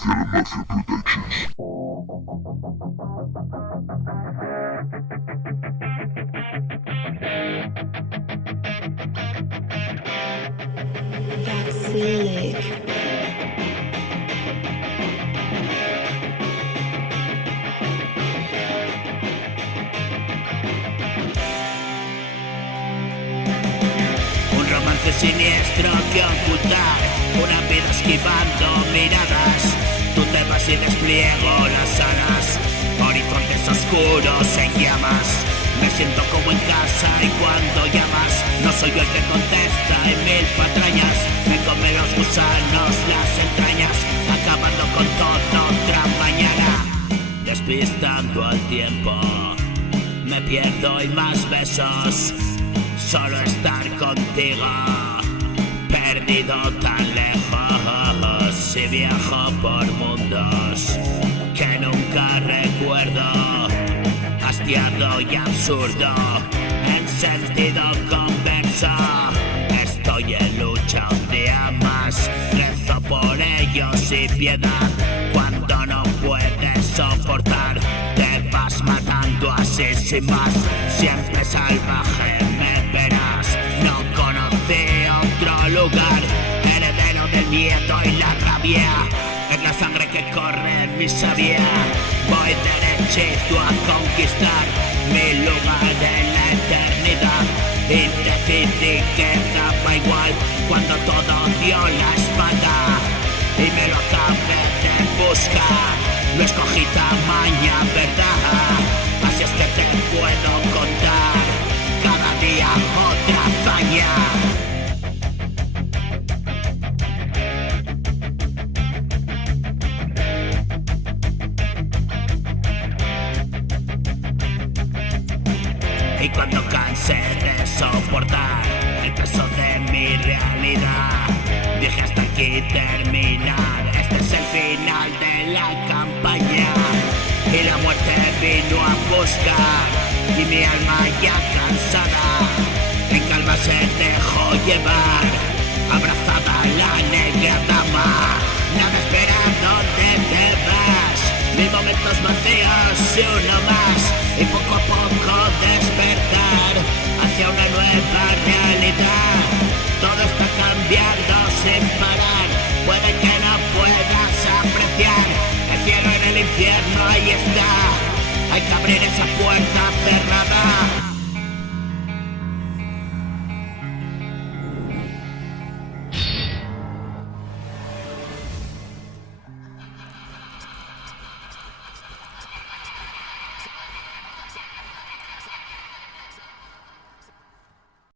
CafialamafiaProd Productions. Gaxillic. Siniestro que ocultar, una vida esquivando miradas, tu tema y despliego las alas, horizontes oscuros en llamas, me siento como en casa y cuando llamas, no soy yo el que contesta en mil patrañas, me comen los gusanos las entrañas, acabando con todo, otra mañana, despistando al tiempo, me pierdo y más besos, solo estar contigo. Perdido tan lejos y viajo por mundos que nunca recuerdo, hastiado y absurdo, en sentido converso. Estoy en lucha un día más, rezo por ellos y piedad. Cuando no puedes soportar, te vas matando así sin más. Siempre salvaje me verás, no conocí otro lugar, heredero del miedo y la rabia, es la sangre que corre en mi savia. Voy derechito a conquistar mi lugar en la eternidad, y decidí que daba igual cuando todo dio la espalda y me lo acabé de buscar. Lo escogí tamaña verdad, así es que te puedo contar cada día otra hazaña. Y cuando cansé de soportar el peso de mi realidad, dije hasta aquí terminar, este es el final de la campaña. Y la muerte vino a buscar, y mi alma ya cansada, en calma se dejó llevar, abrazada a la negra dama. Nada espera dónde te vas, mil momentos vacíos y uno más, y poco a poco despertar hacia una nueva realidad. Todo está cambiando sin parar, puede que no puedas apreciar el cielo en el infierno, ahí está. Hay que abrir esa puerta cerrada.